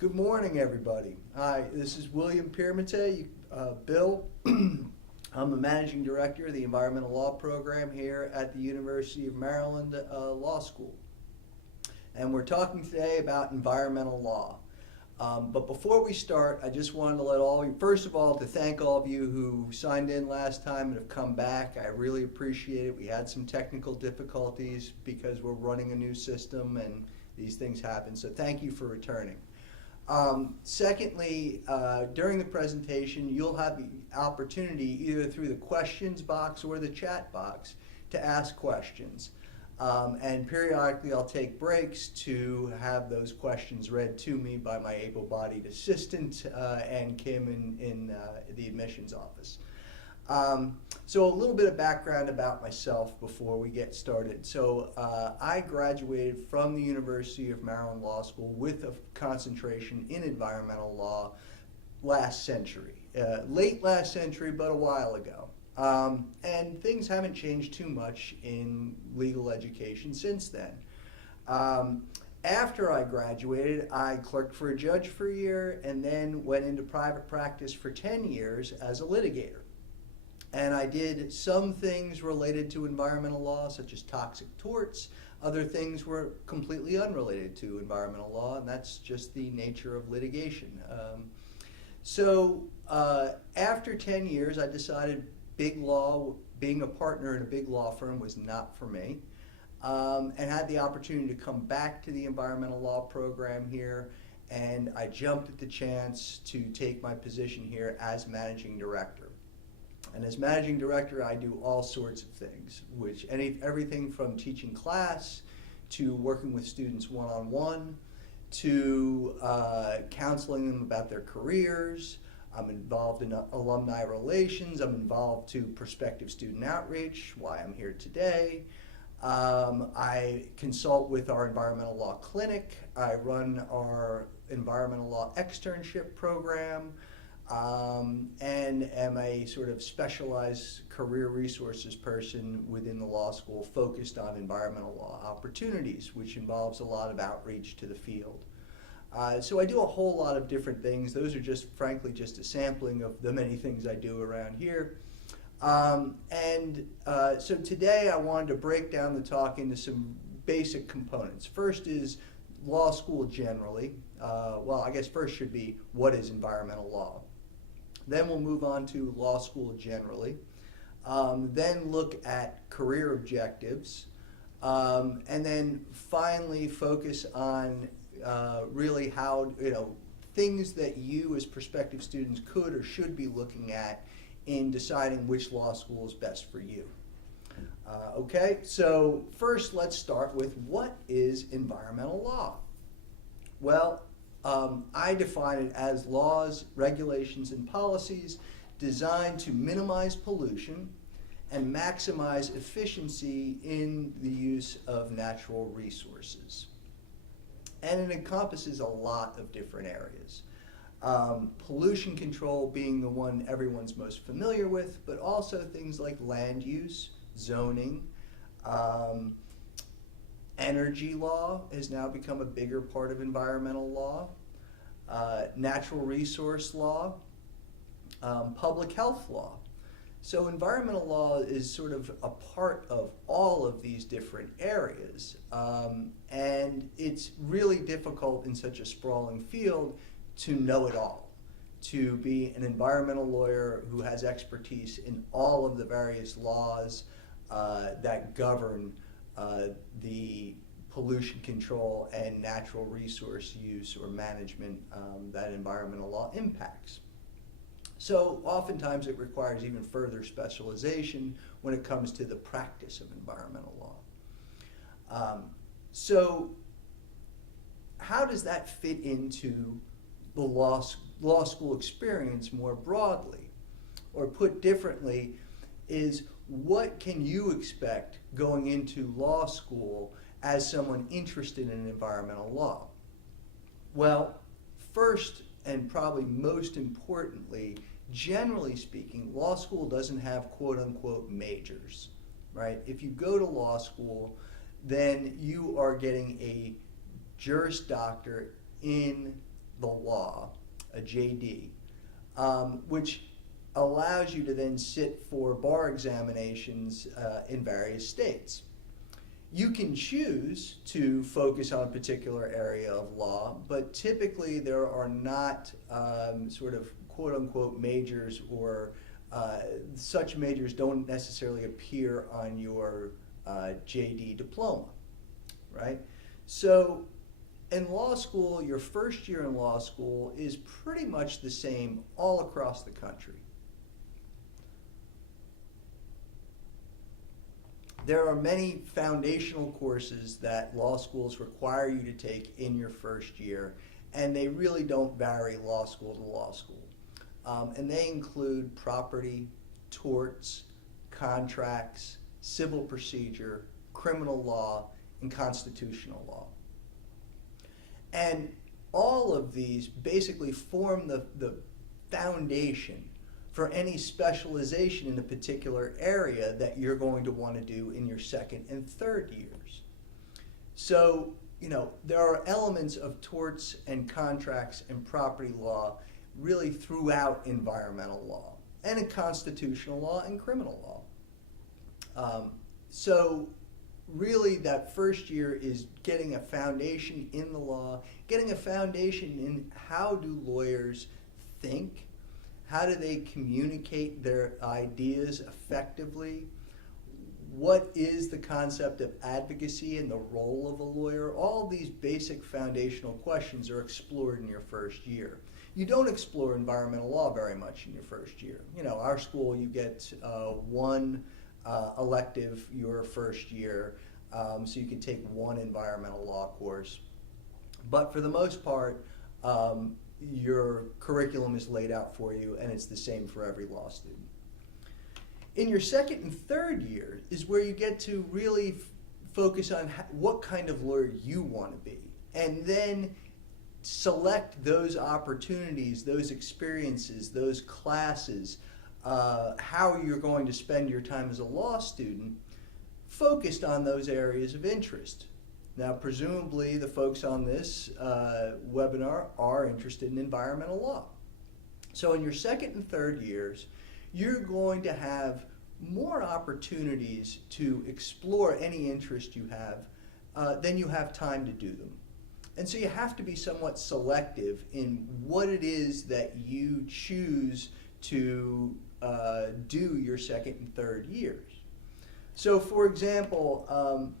Good morning, everybody. Hi, this is William Piermattei. Bill, I'm the Managing Director of the Environmental Law Program here at the University of Maryland Law School. And we're talking today about environmental law. But before we start, I just wanted to let all of you, first of all, to thank all of you who signed in last time and have come back. I really appreciate it. We had some technical difficulties because we're running a new system and these things happen. So thank you for returning. Secondly, during the presentation, you'll have the opportunity either through the questions box or the chat box to ask questions. And periodically I'll take breaks to have those questions read to me by my able-bodied assistant and Kim in the admissions office. So a little bit of background about myself before we get started. So I graduated from the University of Maryland Law School with a concentration in environmental law last century. Late last century, but a while ago. And things haven't changed too much in legal education since then. After I graduated, I clerked for a judge for a year and then went into private practice for 10 years as a litigator. And I did some things related to environmental law, such as toxic torts. Other things were completely unrelated to environmental law, and that's just the nature of litigation. After 10 years, I decided big law, being a partner in a big law firm was not for me, and had the opportunity to come back to the environmental law program here, and I jumped at the chance to take my position here as managing director. And as managing director, I do all sorts of things, everything from teaching class to working with students one-on-one to counseling them about their careers. I'm involved in alumni relations. I'm involved to prospective student outreach, why I'm here today. I consult with our environmental law clinic. I run our environmental law externship program. And am a sort of specialized career resources person within the law school focused on environmental law opportunities, which involves a lot of outreach to the field. So I do a whole lot of different things. Those are just, frankly, just a sampling of the many things I do around here. So today I wanted to break down the talk into some basic components. First is law school generally. Well, I guess first should be what is environmental law. Then we'll move on to law school generally, then look at career objectives, and then finally focus on really how, things that you as prospective students could or should be looking at in deciding which law school is best for you. Okay, so first let's start with what is environmental law? Well, I define it as laws, regulations, and policies designed to minimize pollution and maximize efficiency in the use of natural resources. And it encompasses a lot of different areas. Pollution control being the one everyone's most familiar with, but also things like land use, zoning, energy law has now become a bigger part of environmental law. Natural resource law, public health law. So environmental law is sort of a part of all of these different areas. And it's really difficult in such a sprawling field to know it all, to be an environmental lawyer who has expertise in all of the various laws that govern the pollution control and natural resource use or management that environmental law impacts. So oftentimes it requires even further specialization when it comes to the practice of environmental law. So how does that fit into the law school experience more broadly? Or put differently, is what can you expect going into law school as someone interested in environmental law? Well, first and probably most importantly, generally speaking, law school doesn't have quote-unquote majors, right? If you go to law school, then you are getting a Juris Doctor in the law, a JD, which allows you to then sit for bar examinations in various states. You can choose to focus on a particular area of law, but typically there are not sort of quote-unquote majors, or such majors don't necessarily appear on your JD diploma, right? So in law school, your first year in law school is pretty much the same all across the country. There are many foundational courses that law schools require you to take in your first year, and they really don't vary law school to law school. And they include property, torts, contracts, civil procedure, criminal law, and constitutional law. And all of these basically form the foundation for any specialization in a particular area that you're going to want to do in your second and third years. So, there are elements of torts and contracts and property law really throughout environmental law, and in constitutional law and criminal law. So really that first year is getting a foundation in the law, getting a foundation in how do lawyers think, how do they communicate their ideas effectively, what is the concept of advocacy and the role of a lawyer. All these basic foundational questions are explored in your first year. You don't explore environmental law very much in your first year. Our school, you get one elective your first year, so you can take one environmental law course. But for the most part, your curriculum is laid out for you, and it's the same for every law student. In your second and third year is where you get to really focus on what kind of lawyer you want to be, and then select those opportunities, those experiences, those classes, how you're going to spend your time as a law student, focused on those areas of interest. Now, presumably the folks on this webinar are interested in environmental law. So in your second and third years, you're going to have more opportunities to explore any interest you have than you have time to do them. And so you have to be somewhat selective in what it is that you choose to do your second and third years. So for example,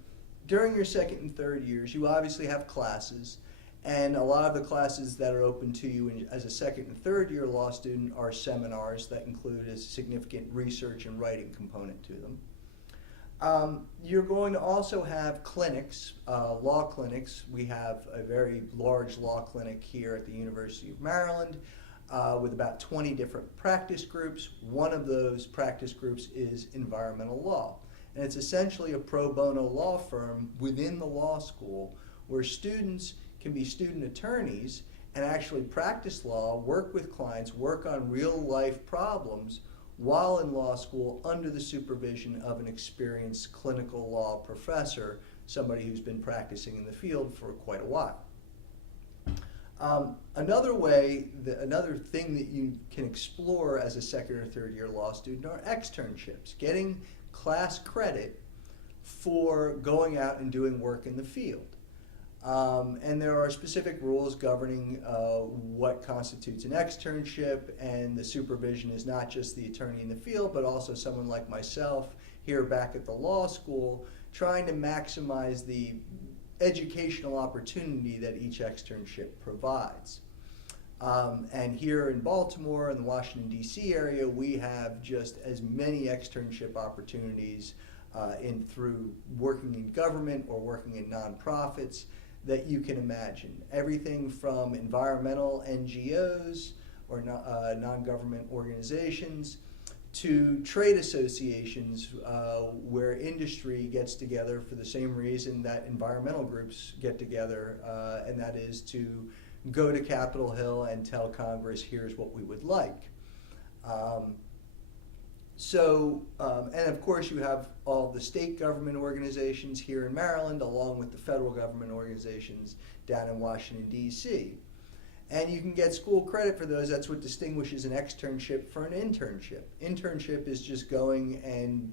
during your second and third years, you obviously have classes, and a lot of the classes that are open to you as a second and third year law student are seminars that include a significant research and writing component to them. You're going to also have clinics, law clinics. We have a very large law clinic here at the University of Maryland with about 20 different practice groups. One of those practice groups is environmental law. And it's essentially a pro bono law firm within the law school where students can be student attorneys and actually practice law, work with clients, work on real life problems while in law school under the supervision of an experienced clinical law professor, somebody who's been practicing in the field for quite a while. Another thing that you can explore as a second or third year law student are externships, getting class credit for going out and doing work in the field. And there are specific rules governing what constitutes an externship, and the supervision is not just the attorney in the field, but also someone like myself here back at the law school, trying to maximize the educational opportunity that each externship provides. And here in Baltimore and the Washington, D.C. area, we have just as many externship opportunities through working in government or working in nonprofits that you can imagine. Everything from environmental NGOs or non-government organizations to trade associations where industry gets together for the same reason that environmental groups get together, and that is to go to Capitol Hill and tell Congress, here's what we would like. And of course you have all the state government organizations here in Maryland along with the federal government organizations down in Washington, D.C. And you can get school credit for those. That's what distinguishes an externship from an internship. Internship is just going and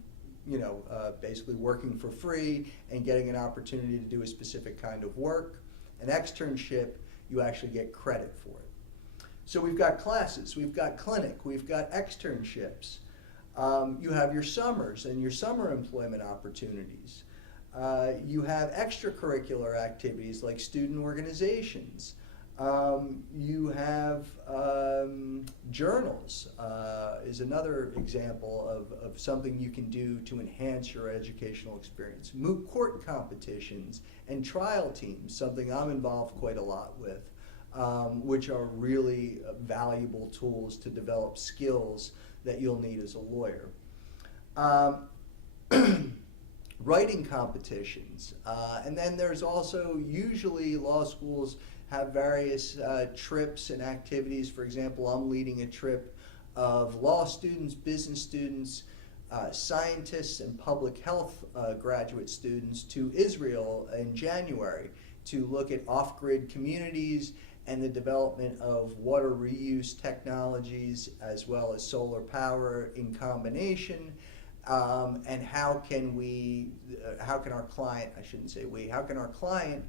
basically working for free and getting an opportunity to do a specific kind of work. An externship, you actually get credit for it. So we've got classes, we've got clinic, we've got externships. You have your summers and your summer employment opportunities. You have extracurricular activities like student organizations. You have journals is another example of something you can do to enhance your educational experience. Moot court competitions and trial teams, something I'm involved quite a lot with, which are really valuable tools to develop skills that you'll need as a lawyer. Writing competitions, and then there's also usually law schools have various trips and activities. For example, I'm leading a trip of law students, business students, scientists, and public health graduate students to Israel in January to look at off-grid communities and the development of water reuse technologies as well as solar power in combination. And how can our client, I shouldn't say we, how can our client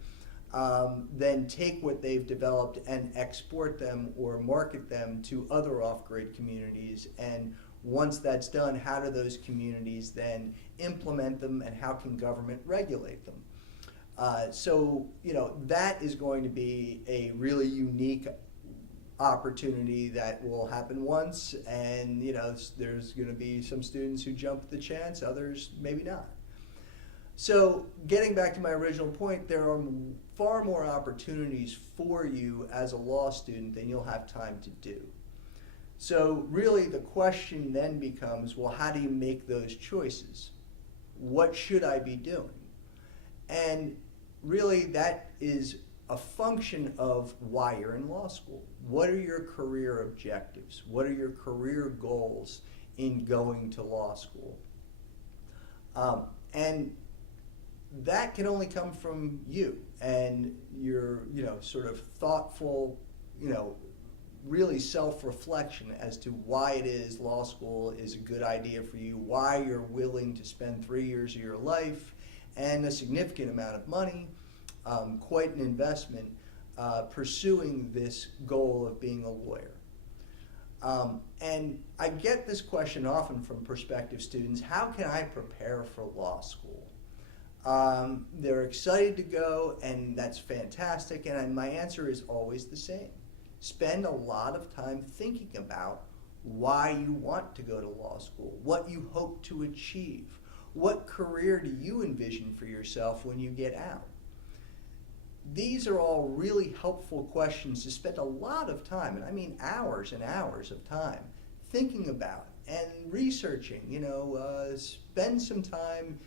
then take what they've developed and export them or market them to other off-grid communities? And once that's done, how do those communities then implement them, and how can government regulate them? So that is going to be a really unique opportunity that will happen once, and there's going to be some students who jump at the chance, others maybe not. So getting back to my original point, there are far more opportunities for you as a law student than you'll have time to do. So really the question then becomes, well, how do you make those choices? What should I be doing? And really that is a function of why you're in law school. What are your career objectives? What are your career goals in going to law school? And that can only come from you and your, sort of thoughtful, really self-reflection as to why it is law school is a good idea for you, why you're willing to spend 3 years of your life and a significant amount of money, quite an investment, pursuing this goal of being a lawyer. And I get this question often from prospective students: how can I prepare for law school? They're excited to go, and that's fantastic, and my answer is always the same. Spend a lot of time thinking about why you want to go to law school, what you hope to achieve, what career do you envision for yourself when you get out. These are all really helpful questions to spend a lot of time, and I mean hours and hours of time, thinking about and researching. Spend some time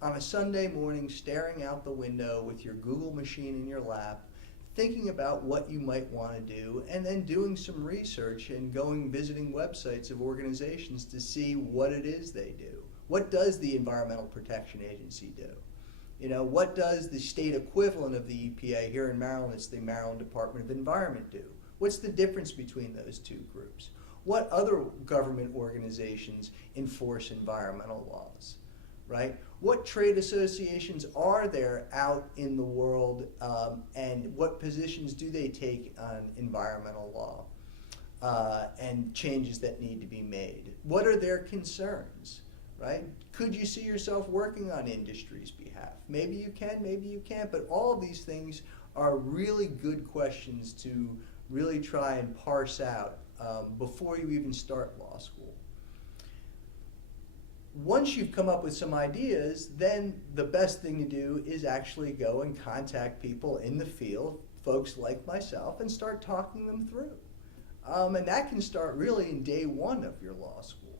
on a Sunday morning staring out the window with your Google machine in your lap, thinking about what you might want to do, and then doing some research and visiting websites of organizations to see what it is they do. What does the Environmental Protection Agency do? What does the state equivalent of the EPA here in Maryland, it's the Maryland Department of Environment, do? What's the difference between those two groups? What other government organizations enforce environmental laws, right? What trade associations are there out in the world, and what positions do they take on environmental law and changes that need to be made? What are their concerns, right? Could you see yourself working on industry's behalf? Maybe you can, maybe you can't, but all of these things are really good questions to really try and parse out before you even start law school. Once you've come up with some ideas, then the best thing to do is actually go and contact people in the field, folks like myself, and start talking them through. And that can start really in day one of your law school.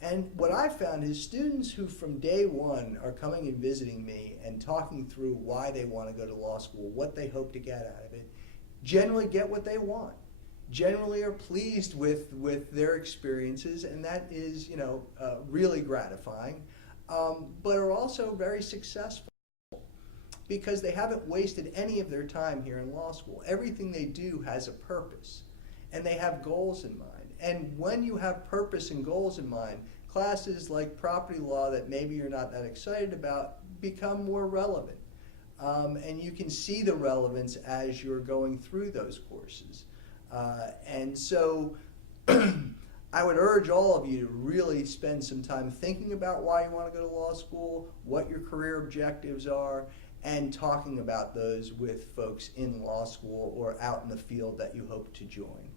And what I found is students who from day one are coming and visiting me and talking through why they want to go to law school, what they hope to get out of it, generally get what they want. Generally are pleased with their experiences, and that is really gratifying, but are also very successful. because they haven't wasted any of their time here in law school. Everything they do has a purpose, and they have goals in mind. And when you have purpose and goals in mind, classes like property law that maybe you're not that excited about become more relevant. And you can see the relevance as you're going through those courses. And so I would urge all of you to really spend some time thinking about why you want to go to law school, what your career objectives are, and talking about those with folks in law school or out in the field that you hope to join.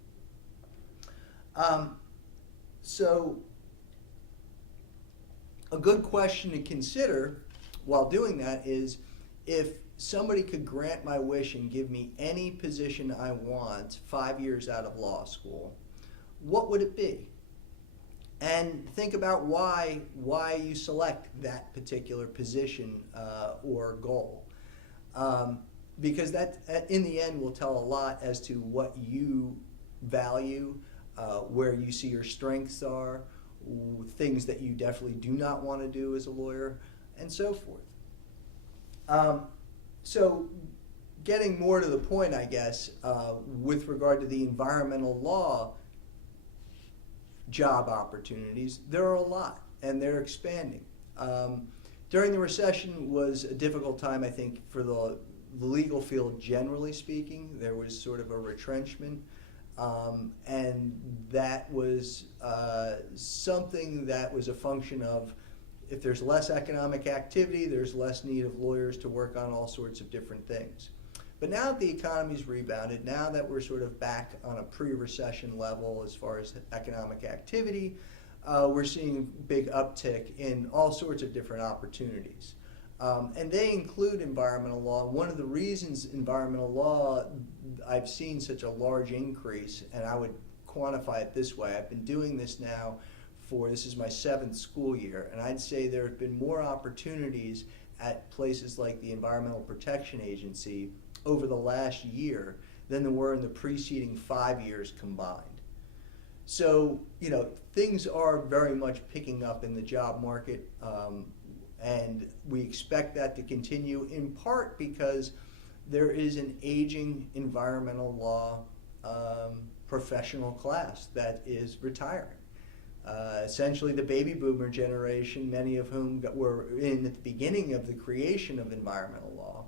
So a good question to consider while doing that is, if somebody could grant my wish and give me any position I want 5 years out of law school, what would it be? And think about why you select that particular position or goal. Because that, in the end, will tell a lot as to what you value, where you see your strengths are, things that you definitely do not want to do as a lawyer, and so forth. So getting more to the point, I guess, with regard to the environmental law job opportunities, there are a lot, and they're expanding. During the recession was a difficult time, I think, for the legal field generally speaking. There was sort of a retrenchment, and that was something that was a function of, if there's less economic activity, there's less need of lawyers to work on all sorts of different things. But now that the economy's rebounded, now that we're sort of back on a pre-recession level as far as economic activity, we're seeing big uptick in all sorts of different opportunities. And they include environmental law. One of the reasons environmental law, I've seen such a large increase, and I would quantify it this way. I've been doing this now this is my 7th school year, and I'd say there have been more opportunities at places like the Environmental Protection Agency over the last year than there were in the preceding 5 years combined. So, things are very much picking up in the job market, and we expect that to continue, in part because there is an aging environmental law professional class that is retiring. Essentially the baby boomer generation, many of whom were in at the beginning of the creation of environmental law,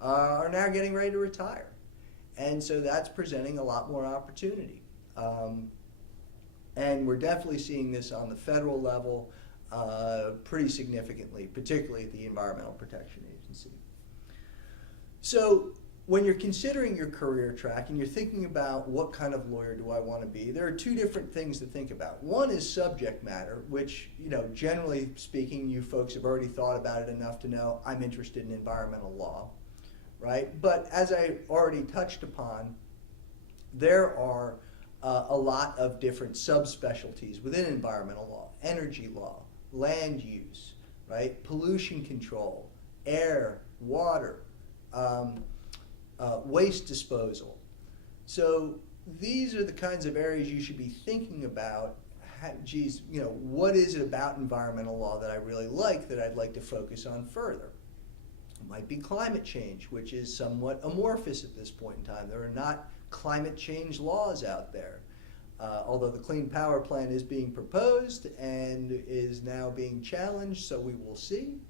are now getting ready to retire. And so that's presenting a lot more opportunity. And we're definitely seeing this on the federal level pretty significantly, particularly at the Environmental Protection Agency. So when you're considering your career track and you're thinking about what kind of lawyer do I want to be, there are two different things to think about. One is subject matter, which, generally speaking, you folks have already thought about it enough to know I'm interested in environmental law, right? But as I already touched upon, there are a lot of different subspecialties within environmental law: energy law, land use, right? Pollution control, air, water, waste disposal. So these are the kinds of areas you should be thinking about. What is it about environmental law that I really like, that I'd like to focus on further? It might be climate change, which is somewhat amorphous at this point in time. There are not climate change laws out there. Although the Clean Power Plan is being proposed and is now being challenged, so we will see.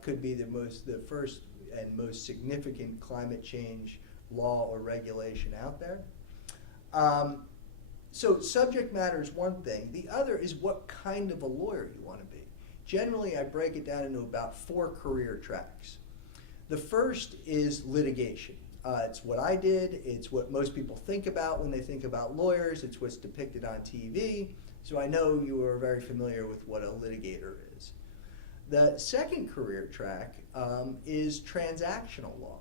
Could be the first and most significant climate change law or regulation out there. So subject matter is one thing. The other is what kind of a lawyer you want to be. Generally, I break it down into about 4 career tracks. The first is litigation. It's what I did. It's what most people think about when they think about lawyers. It's what's depicted on TV. So I know you are very familiar with what a litigator is. The second career track is transactional law.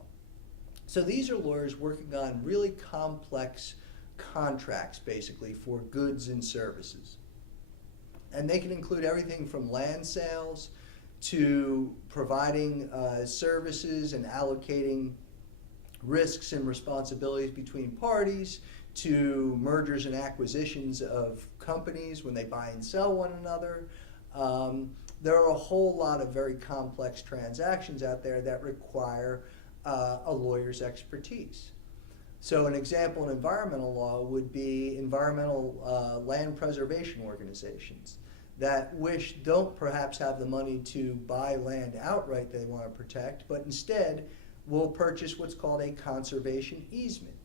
So these are lawyers working on really complex contracts, basically, for goods and services. And they can include everything from land sales to providing services and allocating risks and responsibilities between parties, to mergers and acquisitions of companies when they buy and sell one another. there are a whole lot of very complex transactions out there that require a lawyer's expertise. So an example in environmental law would be environmental land preservation organizations that don't perhaps have the money to buy land outright they want to protect, but instead will purchase what's called a conservation easement.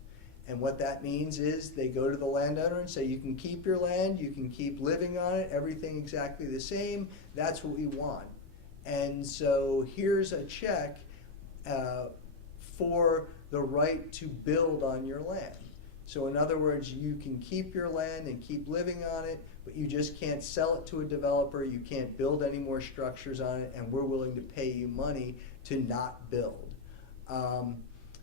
And what that means is they go to the landowner and say, you can keep your land, you can keep living on it, everything exactly the same, that's what we want. And so here's a check for the right to build on your land. So in other words, you can keep your land and keep living on it, but you just can't sell it to a developer, you can't build any more structures on it, and we're willing to pay you money to not build.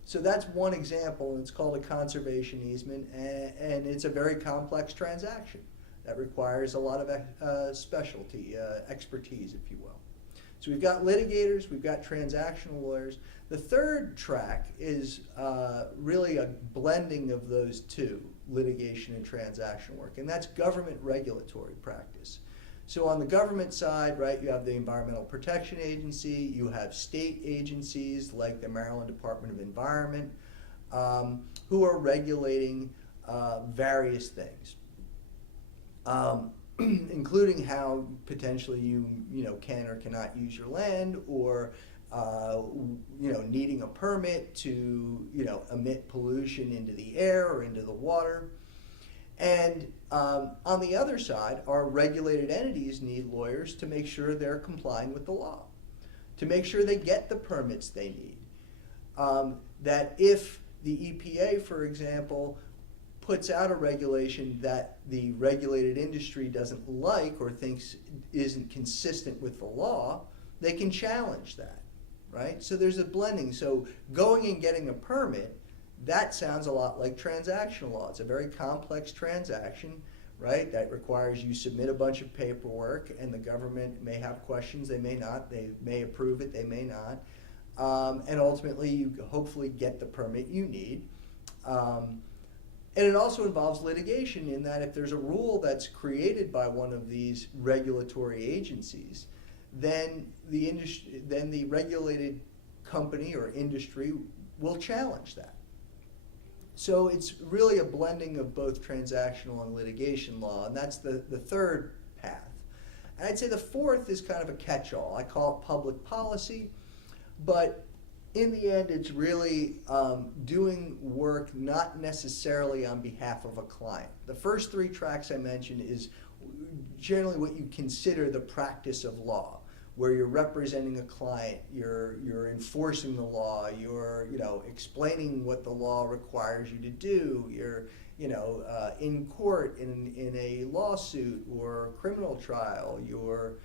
So that's one example, and it's called a conservation easement, and it's a very complex transaction that requires a lot of specialty, expertise, if you will. So we've got litigators, we've got transactional lawyers. The third track is really a blending of those two, litigation and transactional work, and that's government regulatory practice. So on the government side, right, you have the Environmental Protection Agency, you have state agencies like the Maryland Department of Environment, who are regulating various things, including how potentially you can or cannot use your land, or needing a permit to emit pollution into the air or into the water. And on the other side, our regulated entities need lawyers to make sure they're complying with the law, to make sure they get the permits they need. That if the EPA, for example, puts out a regulation that the regulated industry doesn't like or thinks isn't consistent with the law, they can challenge that, right? So there's a blending. So going and getting a permit, that sounds a lot like transactional law. It's a very complex transaction, right? That requires you submit a bunch of paperwork, and the government may have questions, they may not, they may approve it, they may not. And ultimately you hopefully get the permit you need. And it also involves litigation, in that if there's a rule that's created by one of these regulatory agencies, then the regulated company or industry will challenge that. So it's really a blending of both transactional and litigation law, and that's the third path. And I'd say the fourth is kind of a catch-all. I call it public policy, but in the end it's really doing work not necessarily on behalf of a client. The first three tracks I mentioned is generally what you consider the practice of law, where you're representing a client, you're enforcing the law, you're explaining what the law requires you to do, you're in court in a lawsuit or a criminal trial, you're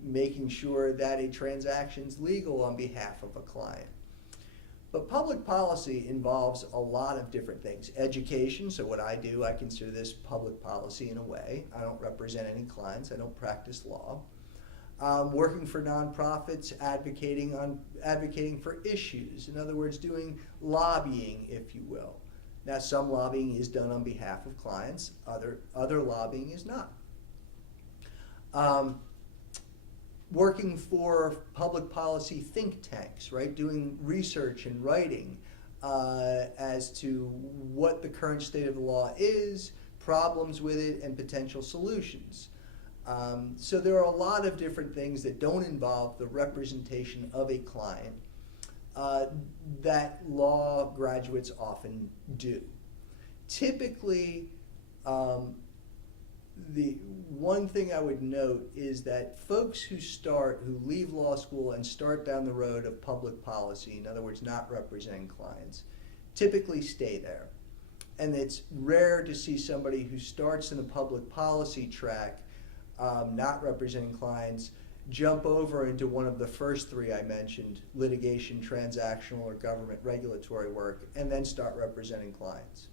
making sure that a transaction's legal on behalf of a client. But public policy involves a lot of different things. Education, so what I do, I consider this public policy in a way. I don't represent any clients, I don't practice law. Working for nonprofits, advocating for issues. In other words, doing lobbying, if you will. Now, some lobbying is done on behalf of clients, other lobbying is not. Working for public policy think tanks, right? Doing research and writing as to what the current state of the law is, problems with it, and potential solutions. So there are a lot of different things that don't involve the representation of a client that law graduates often do. Typically, the one thing I would note is that folks who leave law school and start down the road of public policy, in other words, not representing clients, typically stay there. And it's rare to see somebody who starts in the public policy track not representing clients, jump over into one of the first three I mentioned, litigation, transactional, or government regulatory work, and then start representing clients.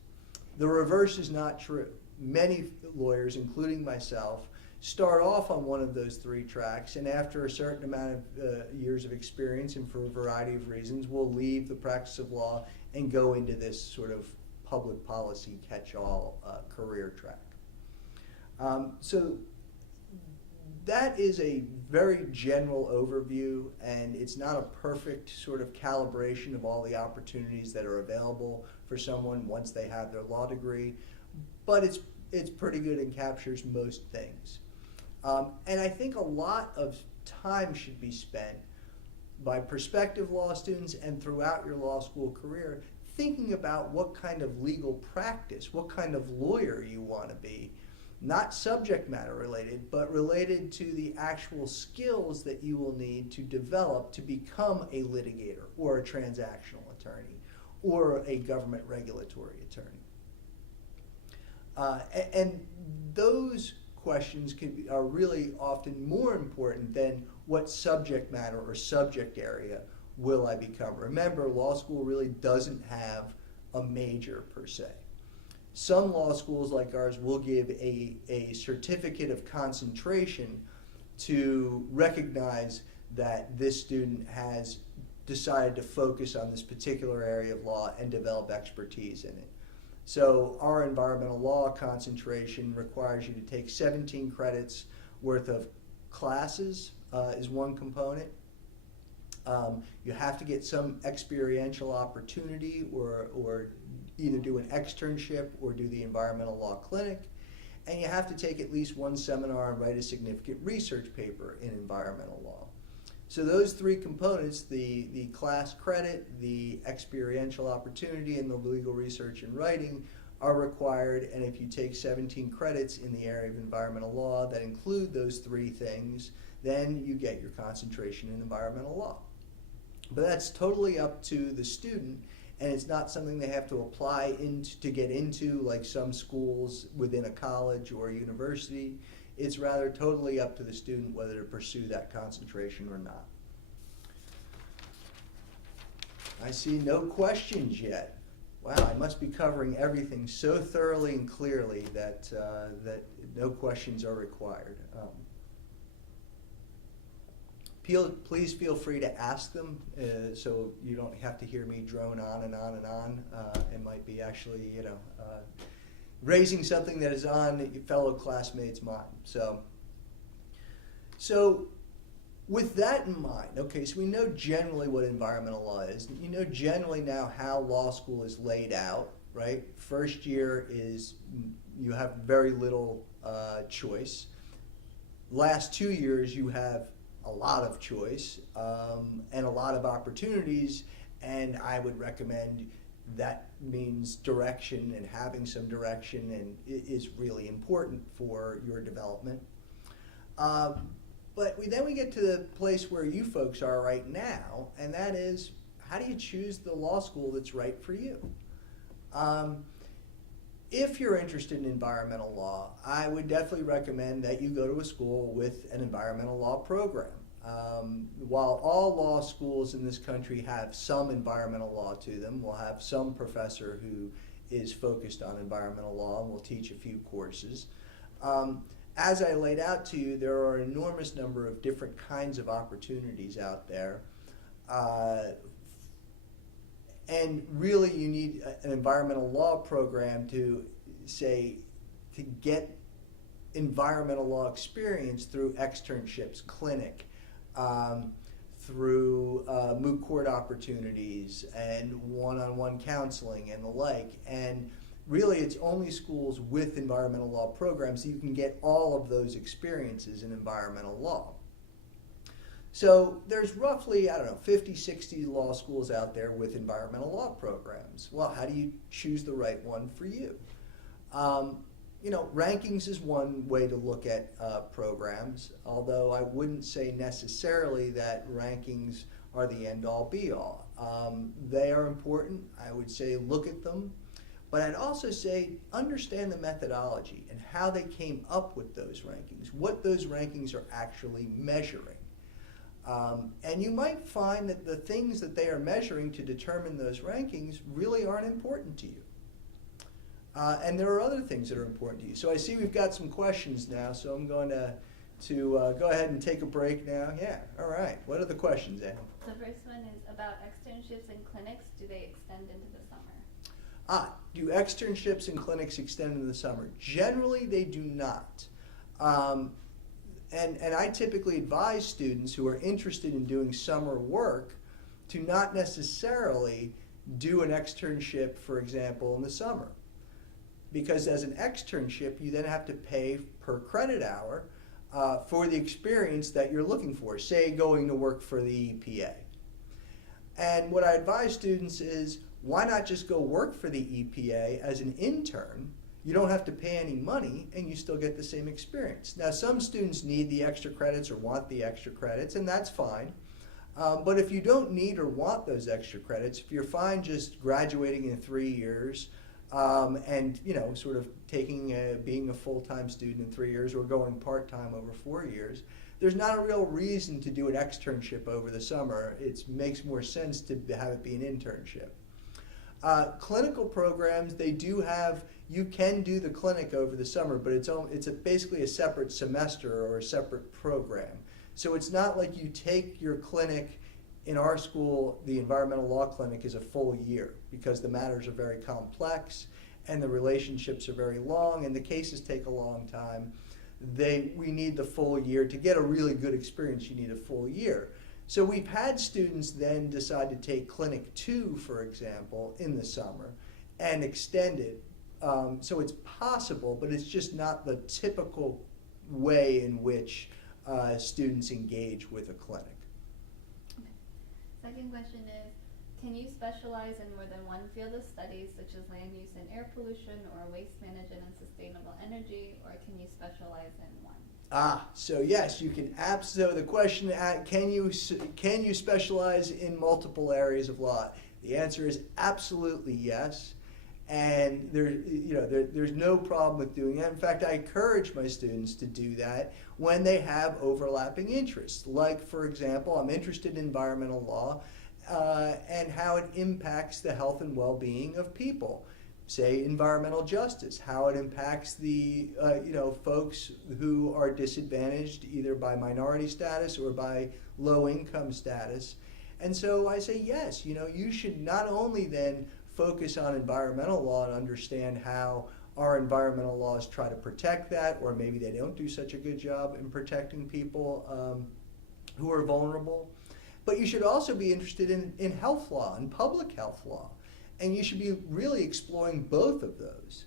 The reverse is not true. Many lawyers, including myself, start off on one of those three tracks, and after a certain amount of years of experience, and for a variety of reasons, will leave the practice of law and go into this sort of public policy catch-all career track. So that is a very general overview, and it's not a perfect sort of calibration of all the opportunities that are available for someone once they have their law degree, but it's pretty good and captures most things. And I think a lot of time should be spent by prospective law students and throughout your law school career thinking about what kind of legal practice, what kind of lawyer you want to be. Not subject matter related, but related to the actual skills that you will need to develop to become a litigator or a transactional attorney or a government regulatory attorney. And those questions are really often more important than what subject matter or subject area will I become. Remember, law school really doesn't have a major per se. Some law schools like ours will give a certificate of concentration to recognize that this student has decided to focus on this particular area of law and develop expertise in it. So our environmental law concentration requires you to take 17 credits worth of classes is one component. You have to get some experiential opportunity or either do an externship or do the environmental law clinic. And you have to take at least one seminar and write a significant research paper in environmental law. So those three components, the class credit, the experiential opportunity, and the legal research and writing are required. And if you take 17 credits in the area of environmental law that include those three things, then you get your concentration in environmental law. But that's totally up to the student, and it's not something they have to apply to get into like some schools within a college or a university. It's rather totally up to the student whether to pursue that concentration or not. I see no questions yet. Wow, I must be covering everything so thoroughly and clearly that no questions are required. Please feel free to ask them so you don't have to hear me drone on and on and on. It might be actually, raising something that is on your fellow classmates' mind. So with that in mind, okay, so we know generally what environmental law is. You know generally now how law school is laid out, right? First year is you have very little choice. Last 2 years you have a lot of choice and a lot of opportunities, and I would recommend that means direction, and having some direction and is really important for your development. But then we get to the place where you folks are right now, and that is, how do you choose the law school that's right for you? If you're interested in environmental law, I would definitely recommend that you go to a school with an environmental law program. While all law schools in this country have some environmental law to them, we'll have some professor who is focused on environmental law and will teach a few courses. As I laid out to you, there are an enormous number of different kinds of opportunities out there. And really you need an environmental law program to get environmental law experience through externships, clinic, through moot court opportunities and one-on-one counseling and the like. And really it's only schools with environmental law programs that you can get all of those experiences in environmental law. So there's roughly, 50, 60 law schools out there with environmental law programs. Well, how do you choose the right one for you? Rankings is one way to look at programs, although I wouldn't say necessarily that rankings are the end-all be-all. They are important. I would say look at them. But I'd also say understand the methodology and how they came up with those rankings, what those rankings are actually measuring. And you might find that the things that they are measuring to determine those rankings really aren't important to you. And there are other things that are important to you. So I see we've got some questions now, so I'm going to go ahead and take a break now. Yeah, all right. What are the questions, Anne? The first one is about externships and clinics. Do they extend into the summer? Do externships and clinics extend into the summer? Generally, they do not. and I typically advise students who are interested in doing summer work to not necessarily do an externship, for example, in the summer. Because as an externship, you then have to pay per credit hour for the experience that you're looking for, say going to work for the EPA. And what I advise students is, why not just go work for the EPA as an intern? You don't have to pay any money and you still get the same experience. Now, some students need the extra credits or want the extra credits, and that's fine. But if you don't need or want those extra credits, if you're fine just graduating in 3 years, and sort of being a full-time student in 3 years or going part-time over 4 years, there's not a real reason to do an externship over the summer. It makes more sense to have it be an internship. Clinical programs, you can do the clinic over the summer, but it's basically a separate semester or a separate program. So it's not like you take your clinic. In our school, the environmental law clinic is a full year because the matters are very complex and the relationships are very long and the cases take a long time. We need the full year. To get a really good experience, you need a full year. So we've had students then decide to take Clinic 2, for example, in the summer and extend it. So it's possible, but it's just not the typical way in which students engage with a clinic. Second question is, can you specialize in more than one field of studies, such as land use and air pollution, or waste management and sustainable energy, or can you specialize in one? So yes, you can. So the question, can you specialize in multiple areas of law? The answer is absolutely yes, and there's no problem with doing that. In fact, I encourage my students to do that when they have overlapping interests. Like, for example, I'm interested in environmental law and how it impacts the health and well-being of people. Say environmental justice, how it impacts the folks who are disadvantaged either by minority status or by low income status. And so I say yes, you should not only then focus on environmental law and understand how our environmental laws try to protect that, or maybe they don't do such a good job in protecting people who are vulnerable. But you should also be interested in health law and public health law. And you should be really exploring both of those.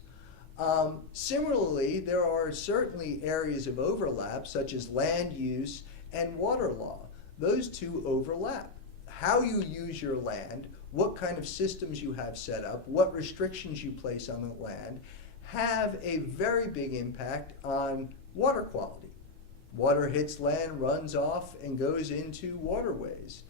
Similarly, there are certainly areas of overlap, such as land use and water law. Those two overlap. How you use your land, what kind of systems you have set up, what restrictions you place on the land, have a very big impact on water quality. Water hits land, runs off, and goes into waterways.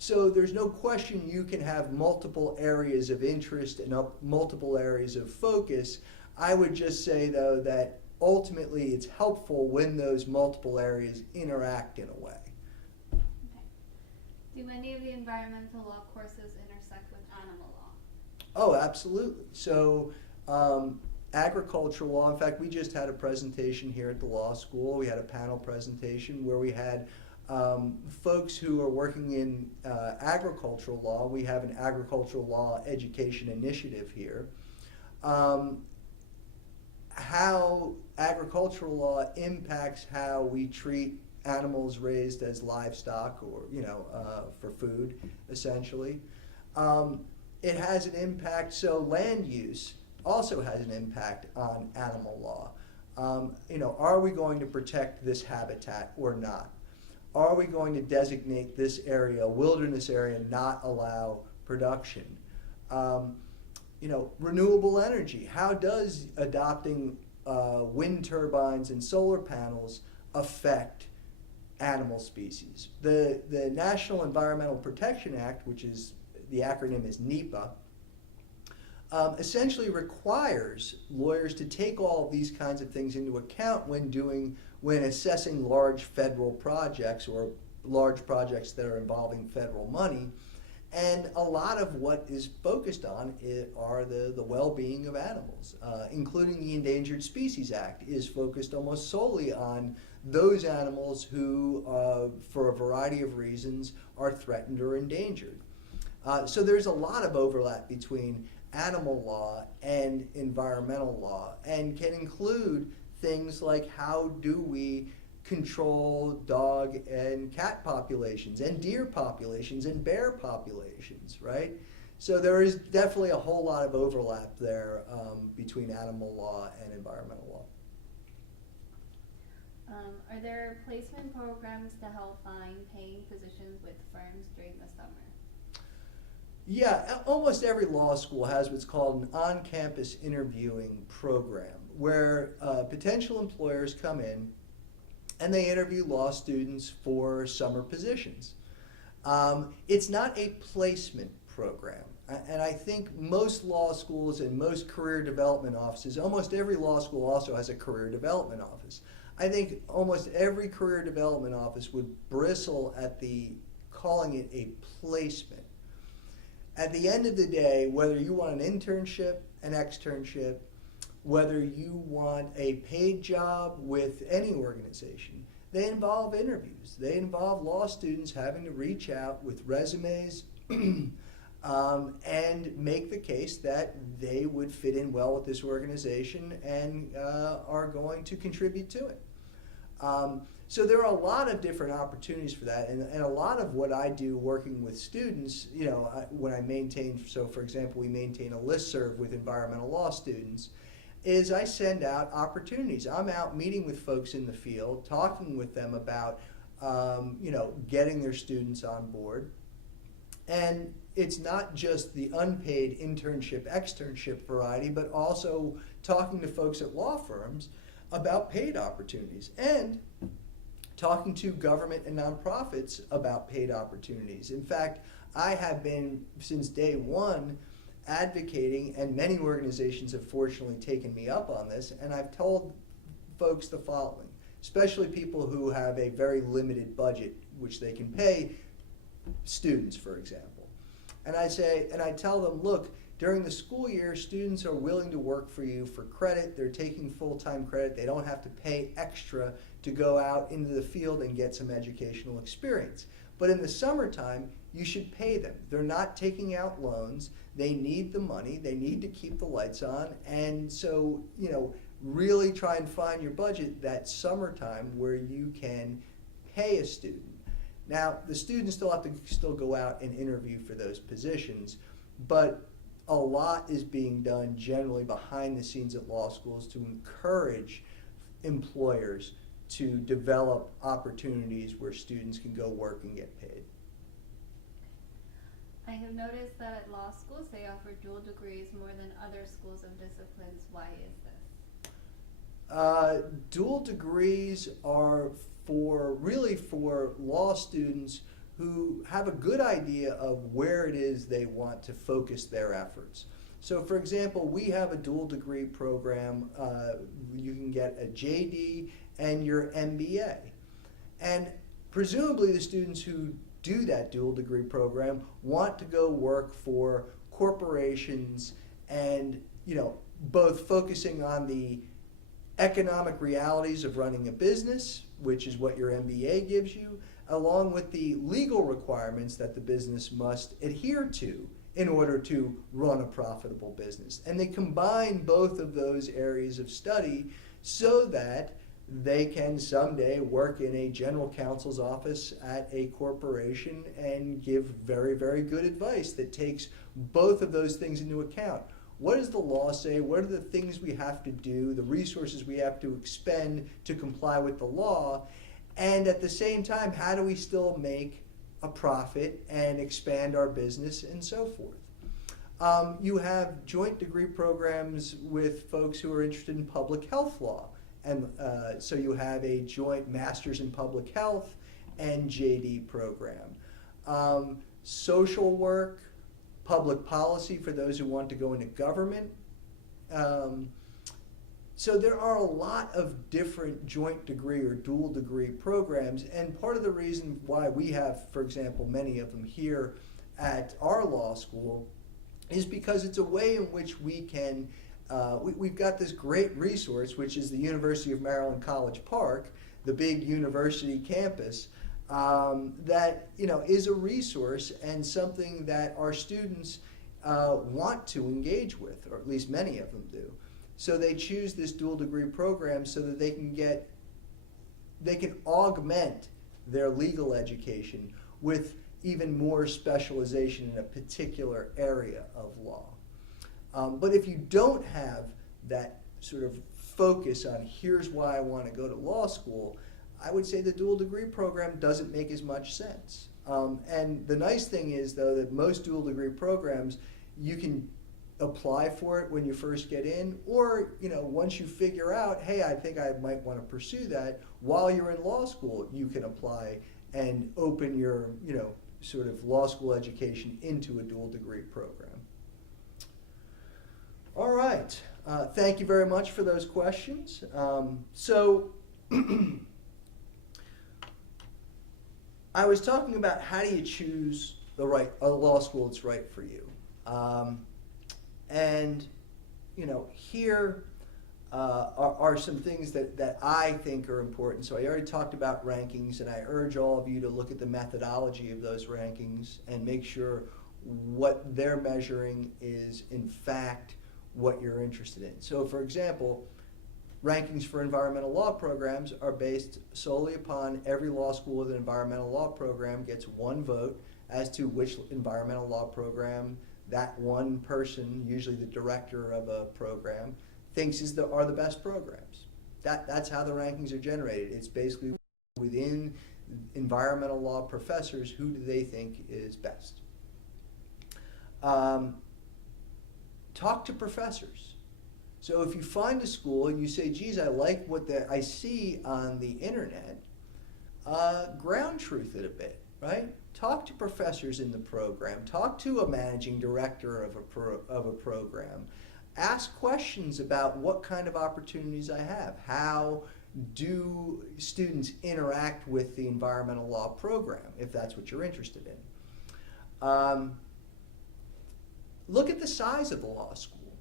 So there's no question you can have multiple areas of interest and multiple areas of focus. I would just say, though, that ultimately it's helpful when those multiple areas interact in a way. Okay. Do any of the environmental law courses intersect with animal law? Oh, absolutely. So agricultural law, in fact, we just had a presentation here at the law school. We had a panel presentation where we had folks who are working in agricultural law. We have an agricultural law education initiative here. How agricultural law impacts how we treat animals raised as livestock or, for food, essentially. It has an impact, so land use also has an impact on animal law. Are we going to protect this habitat or not? Are we going to designate this area a wilderness area and not allow production? Renewable energy. How does adopting wind turbines and solar panels affect animal species? The National Environmental Protection Act, which is, the acronym is NEPA, essentially requires lawyers to take all of these kinds of things into account when assessing large federal projects or large projects that are involving federal money. And a lot of what is focused on are the well-being of animals, including the Endangered Species Act is focused almost solely on those animals who, for a variety of reasons, are threatened or endangered. So there's a lot of overlap between animal law and environmental law, and can include things like how do we control dog and cat populations and deer populations and bear populations, right? So there is definitely a whole lot of overlap there between animal law and environmental law. Are there placement programs to help find paying positions with firms during the summer? Yeah, almost every law school has what's called an on-campus interviewing program where potential employers come in and they interview law students for summer positions. It's not a placement program. And I think most law schools and most career development offices, almost every law school also has a career development office. I think almost every career development office would bristle at calling it a placement. At the end of the day, whether you want an internship, an externship, whether you want a paid job with any organization, they involve interviews. They involve law students having to reach out with resumes and make the case that they would fit in well with this organization and are going to contribute to it. So there are a lot of different opportunities for that, and a lot of what I do working with students, when I maintain, so for example, we maintain a listserv with environmental law students, is I send out opportunities. I'm out meeting with folks in the field, talking with them about, getting their students on board. And it's not just the unpaid internship, externship variety, but also talking to folks at law firms about paid opportunities and talking to government and nonprofits about paid opportunities. In fact, I have been, since day one, advocating, and many organizations have fortunately taken me up on this, and I've told folks the following, especially people who have a very limited budget, which they can pay students, for example. And I tell them, look, during the school year, students are willing to work for you for credit. They're taking full-time credit. They don't have to pay extra to go out into the field and get some educational experience. But in the summertime, you should pay them. They're not taking out loans. They need the money. They need to keep the lights on. And so, really try and find your budget that summertime where you can pay a student. Now, the students still have to go out and interview for those positions, but a lot is being done generally behind the scenes at law schools to encourage employers to develop opportunities where students can go work and get paid. I have noticed that at law schools they offer dual degrees more than other schools of disciplines. Why is this? Dual degrees are really for law students who have a good idea of where it is they want to focus their efforts. So for example, we have a dual degree program. You can get a JD and your MBA. And presumably the students who do that dual degree program want to go work for corporations and, both focusing on the economic realities of running a business, which is what your MBA gives you, along with the legal requirements that the business must adhere to in order to run a profitable business. And they combine both of those areas of study so that they can someday work in a general counsel's office at a corporation and give very, very good advice that takes both of those things into account. What does the law say? What are the things we have to do, the resources we have to expend to comply with the law? And at the same time, how do we still make a profit and expand our business and so forth? You have joint degree programs with folks who are interested in public health law. And so you have a joint master's in public health and JD program. Social work, public policy for those who want to go into government. So there are a lot of different joint degree or dual degree programs, and part of the reason why we have, for example, many of them here at our law school is because it's a way in which we can, we've got this great resource, which is the University of Maryland College Park, the big university campus, that is a resource and something that our students want to engage with, or at least many of them do. So they choose this dual degree program so that they can augment their legal education with even more specialization in a particular area of law. But if you don't have that sort of focus on here's why I want to go to law school, I would say the dual degree program doesn't make as much sense. And the nice thing is, though, that most dual degree programs, you can apply for it when you first get in, or once you figure out, hey, I think I might want to pursue that, while you're in law school, you can apply and open your sort of law school education into a dual degree program. All right. Thank you very much for those questions. So I was talking about how do you choose a law school that's right for you. And here are some things that I think are important. So I already talked about rankings, and I urge all of you to look at the methodology of those rankings and make sure what they're measuring is in fact what you're interested in. So for example, rankings for environmental law programs are based solely upon every law school with an environmental law program gets one vote as to which environmental law program that one person, usually the director of a program, thinks are the best programs. That's how the rankings are generated. It's basically within environmental law professors, who do they think is best? Talk to professors. So if you find a school and you say, geez, I like what I see on the internet, ground truth it a bit, right? Talk to professors in the program. Talk to a managing director of a program. Ask questions about what kind of opportunities I have. How do students interact with the environmental law program, if that's what you're interested in? Look at the size of the law school.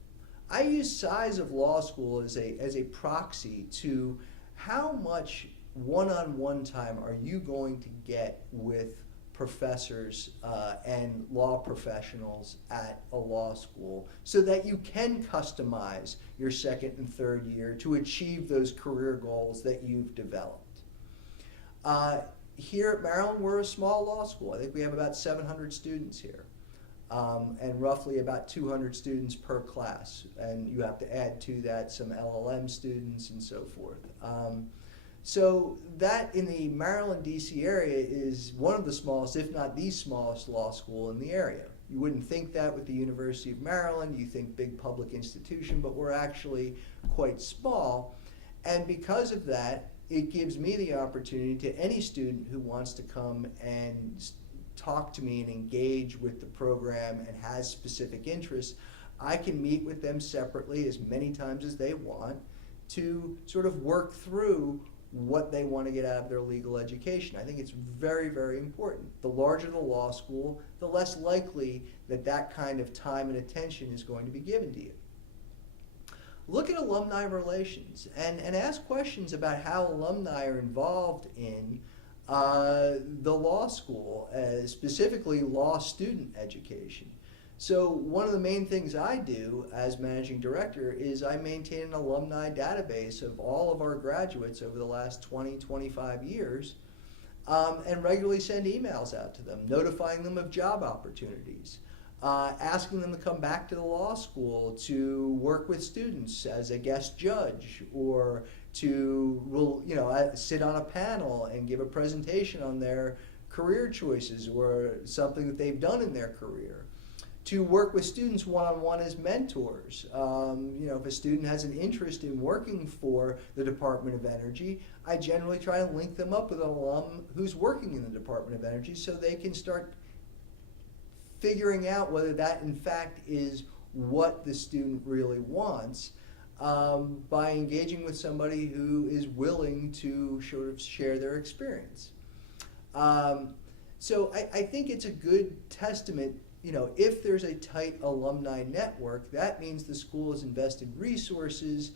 I use size of law school as a proxy to how much one-on-one time are you going to get with professors and law professionals at a law school, so that you can customize your second and third year to achieve those career goals that you've developed. Here at Maryland, we're a small law school. I think we have about 700 students here. And roughly about 200 students per class, and you have to add to that some LLM students and so forth. So that in the Maryland, D.C. area is one of the smallest, if not the smallest, law school in the area. You wouldn't think that with the University of Maryland. You think big public institution, but we're actually quite small. And because of that, it gives me the opportunity to any student who wants to come and talk to me and engage with the program and has specific interests, I can meet with them separately as many times as they want to sort of work through what they want to get out of their legal education. I think it's very, very important. The larger the law school, the less likely that kind of time and attention is going to be given to you. Look at alumni relations and ask questions about how alumni are involved in the law school, specifically law student education. So one of the main things I do as managing director is I maintain an alumni database of all of our graduates over the last 20, 25 years, and regularly send emails out to them, notifying them of job opportunities, asking them to come back to the law school to work with students as a guest judge, or to sit on a panel and give a presentation on their career choices or something that they've done in their career, to work with students one-on-one as mentors. If a student has an interest in working for the Department of Energy, I generally try to link them up with an alum who's working in the Department of Energy so they can start figuring out whether that in fact is what the student really wants, by engaging with somebody who is willing to sort of share their experience. So I think it's a good testament. If there's a tight alumni network, that means the school has invested resources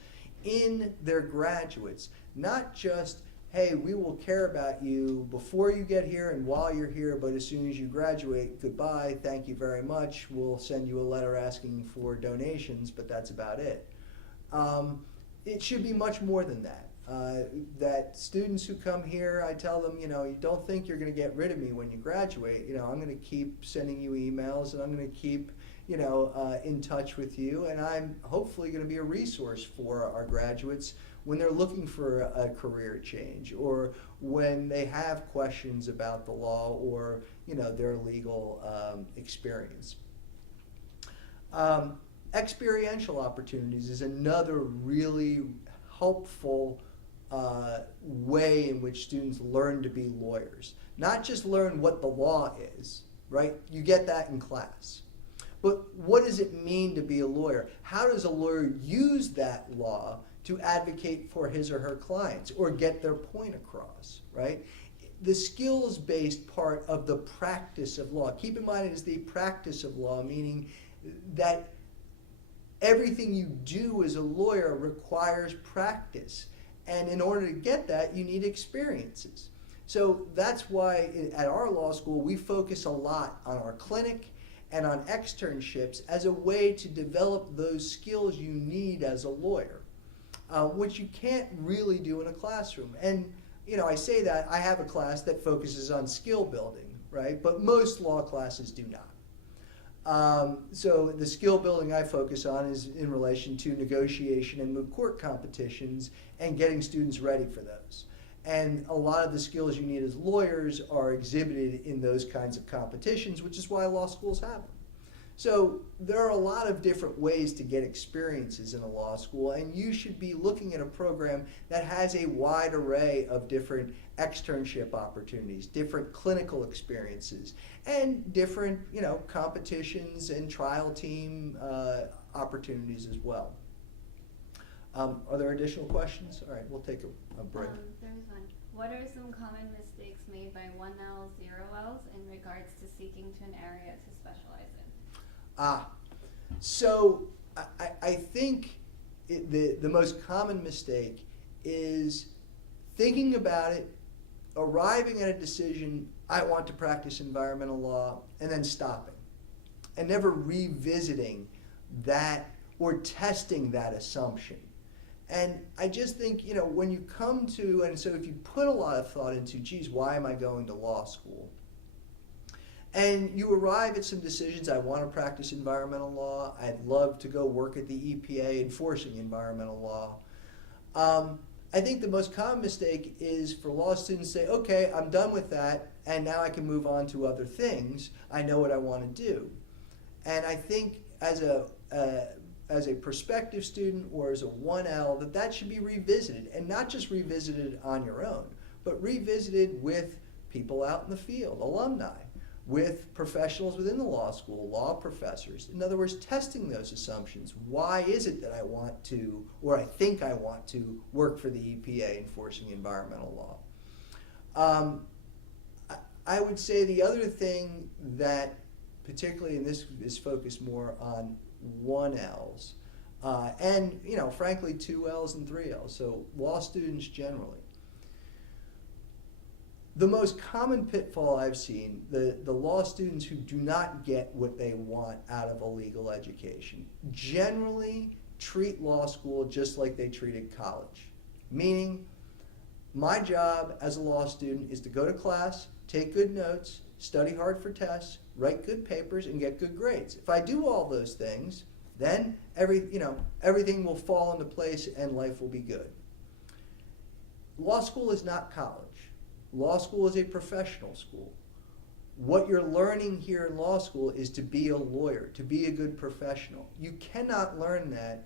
in their graduates, not just, hey, we will care about you before you get here and while you're here, but as soon as you graduate, goodbye, thank you very much, we'll send you a letter asking for donations, but that's about it. It should be much more than that. That students who come here, I tell them, you don't think you're going to get rid of me when you graduate. I'm going to keep sending you emails, and I'm going to keep, in touch with you, and I'm hopefully going to be a resource for our graduates when they're looking for a career change, or when they have questions about the law or their legal experience. Experiential opportunities is another really helpful way in which students learn to be lawyers. Not just learn what the law is, right? You get that in class. But what does it mean to be a lawyer? How does a lawyer use that law to advocate for his or her clients or get their point across, right? The skills-based part of the practice of law. Keep in mind it is the practice of law, meaning that everything you do as a lawyer requires practice. And in order to get that, you need experiences. So that's why at our law school, we focus a lot on our clinic and on externships as a way to develop those skills you need as a lawyer, which you can't really do in a classroom. And I say that, I have a class that focuses on skill building, right? But most law classes do not. So the skill building I focus on is in relation to negotiation and moot court competitions and getting students ready for those. And a lot of the skills you need as lawyers are exhibited in those kinds of competitions, which is why law schools have them. So there are a lot of different ways to get experiences in a law school, and you should be looking at a program that has a wide array of different externship opportunities, different clinical experiences, and different competitions and trial team opportunities as well. Are there additional questions? All right, we'll take a break. There's one. What are some common mistakes made by 1L, 0Ls in regards to seeking to an area to specialize in? So I think the most common mistake is thinking about it, arriving at a decision, I want to practice environmental law, and then stopping, and never revisiting that or testing that assumption. And I just think, when you come to, and so if you put a lot of thought into, geez, why am I going to law school? And you arrive at some decisions. I want to practice environmental law. I'd love to go work at the EPA enforcing environmental law. I think the most common mistake is for law students to say, okay, I'm done with that, and now I can move on to other things. I know what I want to do. And I think as a prospective student or as a 1L, that should be revisited, and not just revisited on your own, but revisited with people out in the field, alumni, with professionals within the law school, law professors. In other words, testing those assumptions. Why is it that I want to, or I think I want to, work for the EPA enforcing environmental law? I would say the other thing that, particularly, and this is focused more on 1Ls, and frankly 2Ls and 3Ls, so law students generally. The most common pitfall I've seen, the law students who do not get what they want out of a legal education generally treat law school just like they treated college. Meaning, my job as a law student is to go to class, take good notes, study hard for tests, write good papers, and get good grades. If I do all those things, then everything will fall into place and life will be good. Law school is not college. Law school is a professional school. What you're learning here in law school is to be a lawyer, to be a good professional. You cannot learn that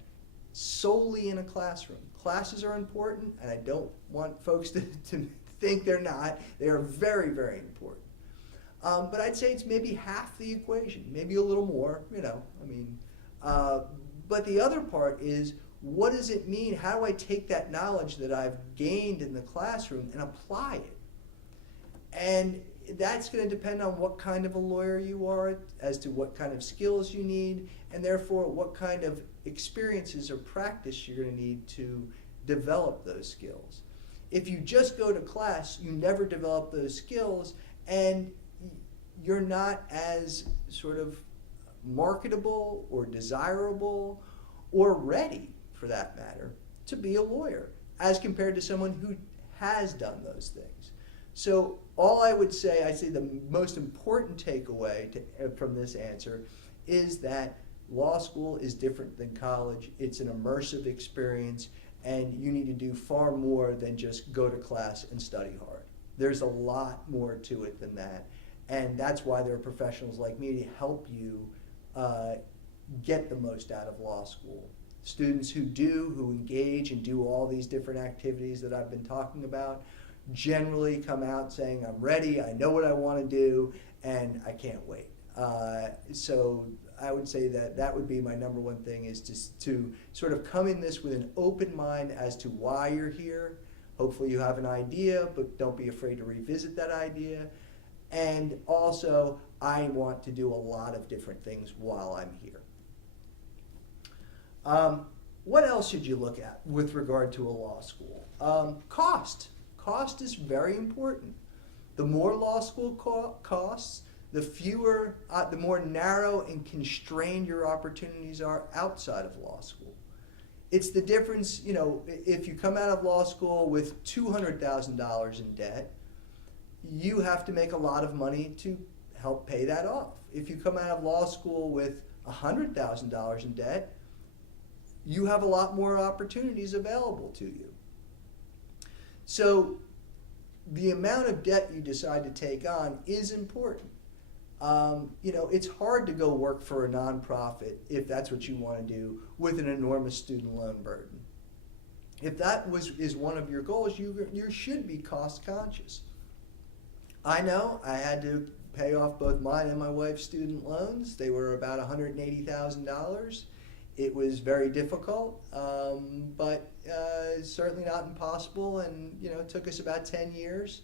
solely in a classroom. Classes are important, and I don't want folks to think they're not. They are very, very important. But I'd say it's maybe half the equation, maybe a little more, but the other part is, what does it mean? How do I take that knowledge that I've gained in the classroom and apply it? And that's going to depend on what kind of a lawyer you are, as to what kind of skills you need, and therefore what kind of experiences or practice you're going to need to develop those skills. If you just go to class, you never develop those skills, and you're not as sort of marketable or desirable or ready for that matter, to be a lawyer as compared to someone who has done those things. So all I'd say the most important takeaway from this answer is that law school is different than college. It's an immersive experience, and you need to do far more than just go to class and study hard. There's a lot more to it than that, and that's why there are professionals like me to help you get the most out of law school. Students who engage and do all these different activities that I've been talking about generally come out saying, I'm ready, I know what I want to do, and I can't wait. So I would say that would be my number one thing, is to sort of come in this with an open mind as to why you're here. Hopefully you have an idea, but don't be afraid to revisit that idea. And also, I want to do a lot of different things while I'm here. What else should you look at with regard to a law school? Cost. Cost is very important. The more law school costs, the more narrow and constrained your opportunities are outside of law school. It's the difference, if you come out of law school with $200,000 in debt, you have to make a lot of money to help pay that off. If you come out of law school with $100,000 in debt, you have a lot more opportunities available to you. So the amount of debt you decide to take on is important. It's hard to go work for a nonprofit if that's what you want to do with an enormous student loan burden. If that is one of your goals, you should be cost conscious. I know I had to pay off both mine and my wife's student loans. They were about $180,000. It was very difficult, but certainly not impossible, and it took us about 10 years.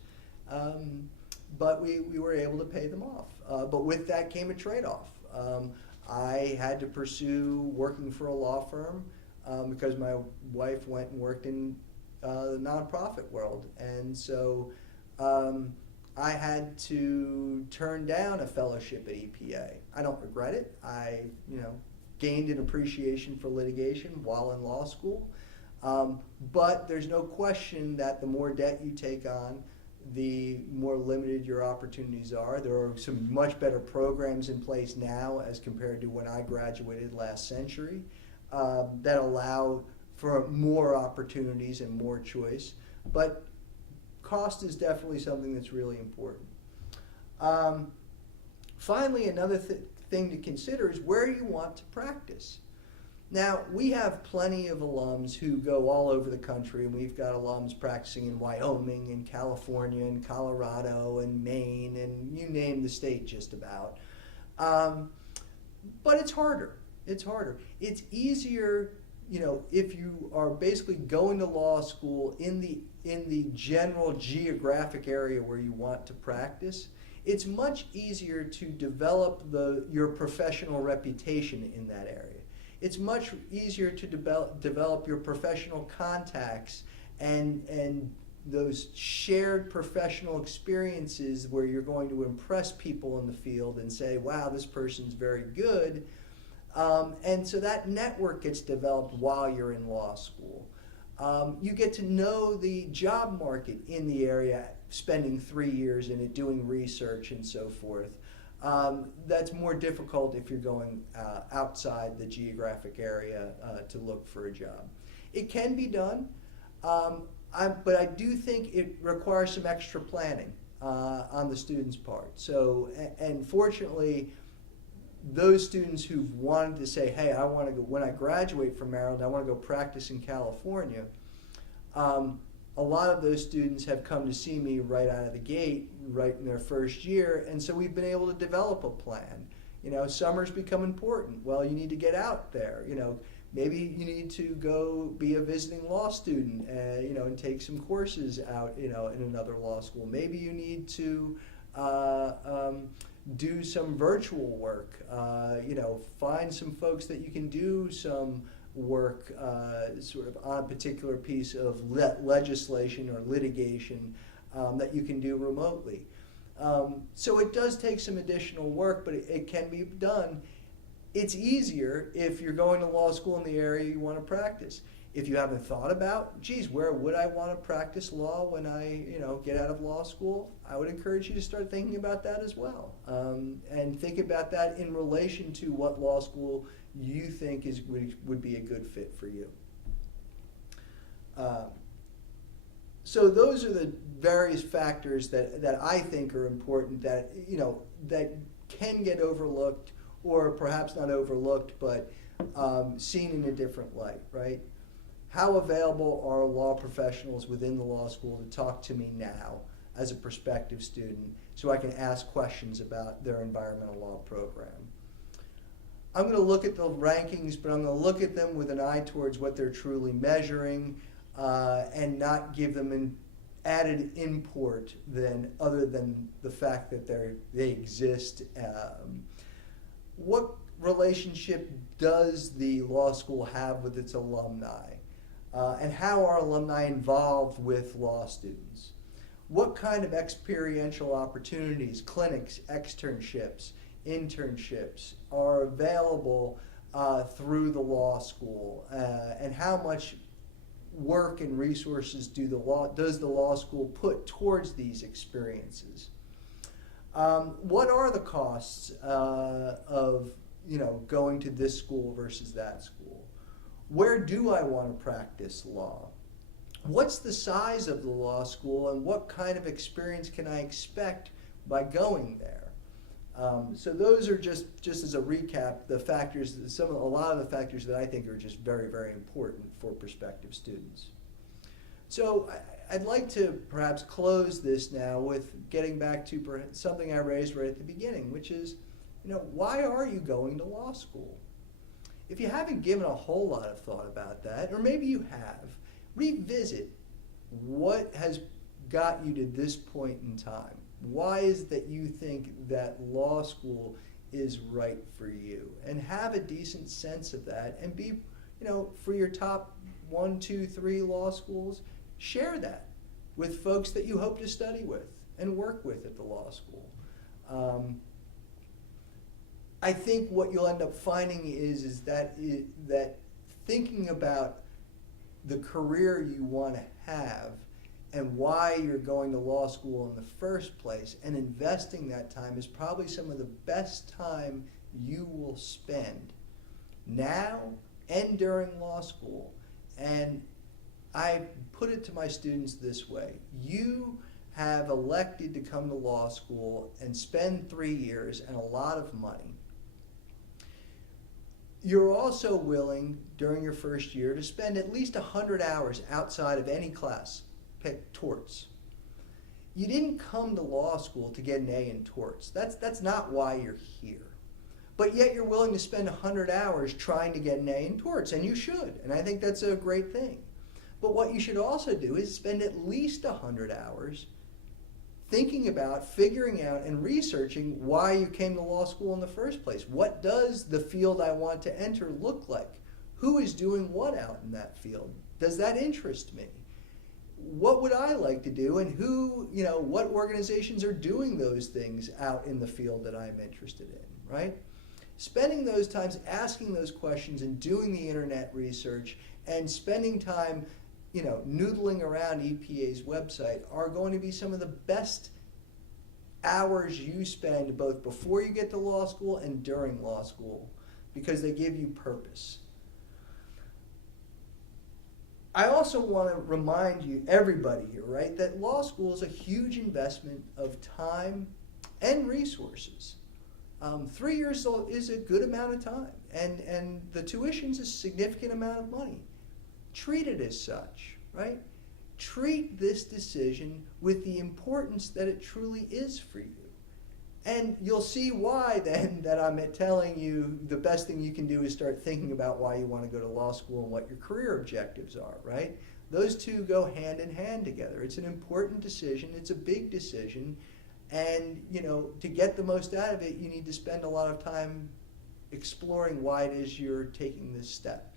But we were able to pay them off. But with that came a trade-off. I had to pursue working for a law firm because my wife went and worked in the nonprofit world. And so I had to turn down a fellowship at EPA. I don't regret it. I gained an appreciation for litigation while in law school. But there's no question that the more debt you take on, the more limited your opportunities are. There are some much better programs in place now as compared to when I graduated last century that allow for more opportunities and more choice. But cost is definitely something that's really important. Finally, another thing to consider is where you want to practice. Now, we have plenty of alums who go all over the country, and we've got alums practicing in Wyoming and California and Colorado and Maine and you name the state just about. But it's harder. It's harder. It's easier, if you are basically going to law school in the general geographic area where you want to practice. It's much easier to develop your professional reputation in that area. It's much easier to develop your professional contacts and those shared professional experiences where you're going to impress people in the field and say, wow, this person's very good. And so that network gets developed while you're in law school. You get to know the job market in the area, spending 3 years in it, doing research and so forth. That's more difficult if you're going outside the geographic area to look for a job. It can be done, but I do think it requires some extra planning on the student's part. So, and fortunately, those students who've wanted to say, hey, I want to go, when I graduate from Maryland, I want to go practice in California, a lot of those students have come to see me right out of the gate, right in their first year, and so we've been able to develop a plan. Summers become important. Well, you need to get out there. Maybe you need to go be a visiting law student, and take some courses out, in another law school. Maybe you need to do some virtual work. Find some folks that you can do some work sort of on a particular piece of legislation or litigation that you can do remotely. So it does take some additional work, but it can be done. It's easier if you're going to law school in the area you want to practice. If you haven't thought about, geez, where would I want to practice law when I, get out of law school? I would encourage you to start thinking about that as well, and think about that in relation to what law school you think would be a good fit for you. So those are the various factors that I think are important that can get overlooked, or perhaps not overlooked, but seen in a different light, right? How available are law professionals within the law school to talk to me now as a prospective student so I can ask questions about their environmental law program? I'm going to look at the rankings, but I'm going to look at them with an eye towards what they're truly measuring, and not give them an added import other than the fact that they exist. What relationship does the law school have with its alumni? And how are alumni involved with law students? What kind of experiential opportunities, clinics, externships, internships are available through the law school? And how much work and resources does the law school put towards these experiences? What are the costs of going to this school versus that school? Where do I want to practice law? What's the size of the law school, and what kind of experience can I expect by going there? So those are just as a recap, the factors, a lot of the factors that I think are just very, very important for prospective students. So I'd like to perhaps close this now with getting back to something I raised right at the beginning, which is, why are you going to law school? If you haven't given a whole lot of thought about that, or maybe you have, revisit what has got you to this point in time. Why is it that you think that law school is right for you? And have a decent sense of that, and be, for your top 1, 2, 3 law schools, share that with folks that you hope to study with and work with at the law school. I think what you'll end up finding is that thinking about the career you want to have and why you're going to law school in the first place, and investing that time, is probably some of the best time you will spend now and during law school. And I put it to my students this way: you have elected to come to law school and spend 3 years and a lot of money. You're also willing, during your first year, to spend at least 100 hours outside of any class. Pick torts. You didn't come to law school to get an A in torts. That's not why you're here. But yet you're willing to spend 100 hours trying to get an A in torts, and you should, and I think that's a great thing. But what you should also do is spend at least 100 hours thinking about, figuring out, and researching why you came to law school in the first place. What does the field I want to enter look like? Who is doing what out in that field? Does that interest me? What would I like to do, and what organizations are doing those things out in the field that I'm interested in, right? Spending those times asking those questions and doing the internet research and spending time noodling around EPA's website are going to be some of the best hours you spend, both before you get to law school and during law school, because they give you purpose. I also want to remind you, everybody here, right, that law school is a huge investment of time and resources. 3 years is a good amount of time, and the tuition's a significant amount of money. Treat it as such, right? Treat this decision with the importance that it truly is for you. And you'll see why then that I'm telling you the best thing you can do is start thinking about why you want to go to law school and what your career objectives are, right? Those two go hand in hand together. It's an important decision. It's a big decision. And, to get the most out of it, you need to spend a lot of time exploring why it is you're taking this step.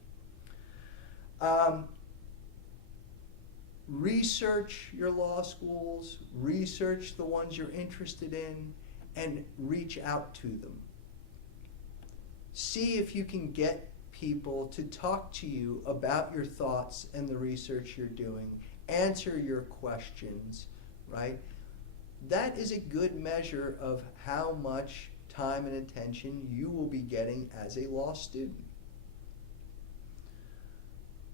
Research your law schools, research the ones you're interested in, and reach out to them. See if you can get people to talk to you about your thoughts and the research you're doing, answer your questions, right? That is a good measure of how much time and attention you will be getting as a law student.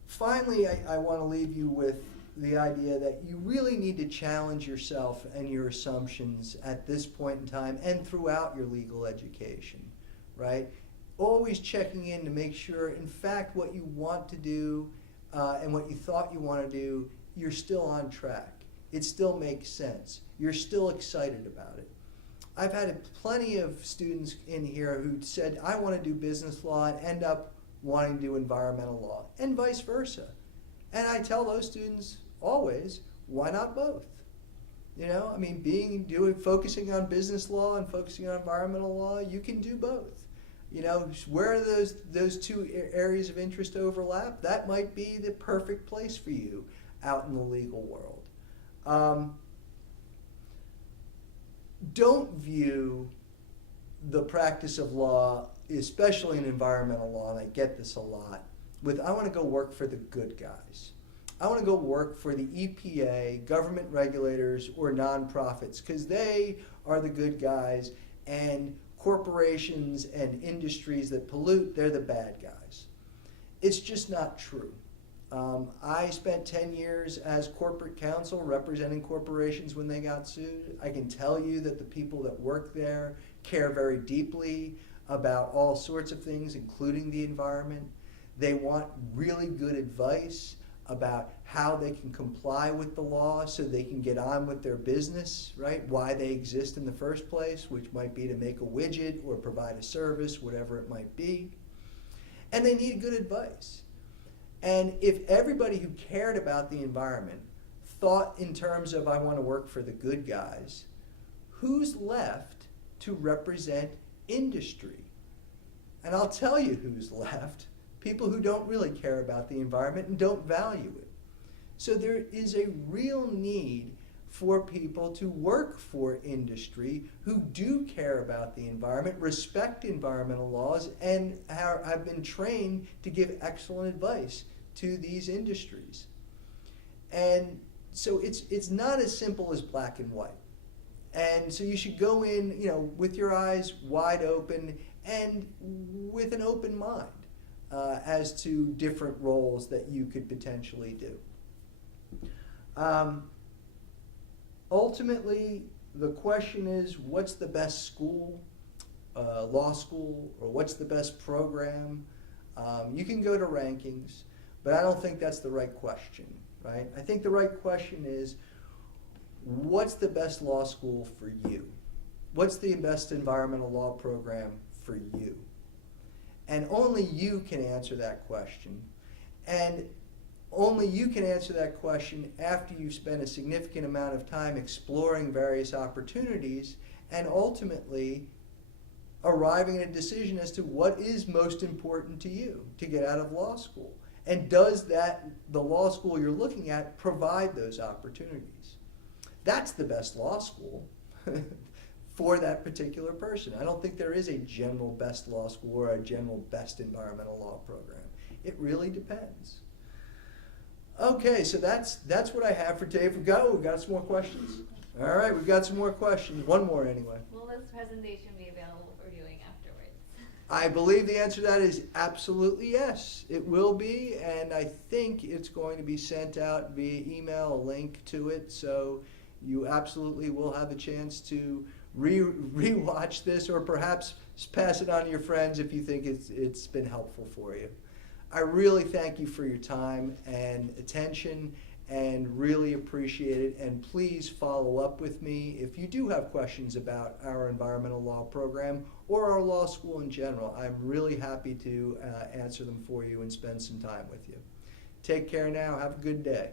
Finally, I want to leave you with the idea that you really need to challenge yourself and your assumptions at this point in time and throughout your legal education, right? Always checking in to make sure, in fact, what you want to do and what you thought you want to do, you're still on track. It still makes sense. You're still excited about it. I've had plenty of students in here who said, I want to do business law and end up wanting to do environmental law, and vice versa. And I tell those students always, why not both? You know, I mean, focusing on business law and focusing on environmental law, you can do both. You know, where those two areas of interest overlap, that might be the perfect place for you out in the legal world. Don't view the practice of law, especially in environmental law, and I get this a lot, with I want to go work for the good guys. I want to go work for the EPA, government regulators, or nonprofits, because they are the good guys, and corporations and industries that pollute, they're the bad guys. It's just not true. I spent 10 years as corporate counsel representing corporations when they got sued. I can tell you that the people that work there care very deeply about all sorts of things, including the environment. They want really good advice about how they can comply with the law so they can get on with their business, right? Why they exist in the first place, which might be to make a widget or provide a service, whatever it might be. And they need good advice. And if everybody who cared about the environment thought in terms of I want to work for the good guys, who's left to represent industry? And I'll tell you who's left. People who don't really care about the environment and don't value it. So there is a real need for people to work for industry who do care about the environment, respect environmental laws, and have been trained to give excellent advice to these industries. And so it's not as simple as black and white. And so you should go in, you know, with your eyes wide open and with an open mind as to different roles that you could potentially do. Ultimately, the question is, what's the best school, law school, or what's the best program? You can go to rankings, but I don't think that's the right question, right? I think the right question is, what's the best law school for you? What's the best environmental law program for you? And only you can answer that question. And only you can answer that question after you've spent a significant amount of time exploring various opportunities and ultimately arriving at a decision as to what is most important to you to get out of law school. And does the law school you're looking at provide those opportunities? That's the best law school for that particular person. I don't think there is a general best law school or a general best environmental law program. It really depends. Okay, so that's what I have for today. We've got some more questions. All right, we've got some more questions. One more anyway. Will this presentation be available for viewing afterwards? I believe the answer to that is absolutely yes. It will be, and I think it's going to be sent out via email, a link to it, so you absolutely will have a chance to re-watch this, or perhaps pass it on to your friends if you think it's been helpful for you. I really thank you for your time and attention and really appreciate it. And please follow up with me if you do have questions about our environmental law program or our law school in general. I'm really happy to answer them for you and spend some time with you. Take care now. Have a good day.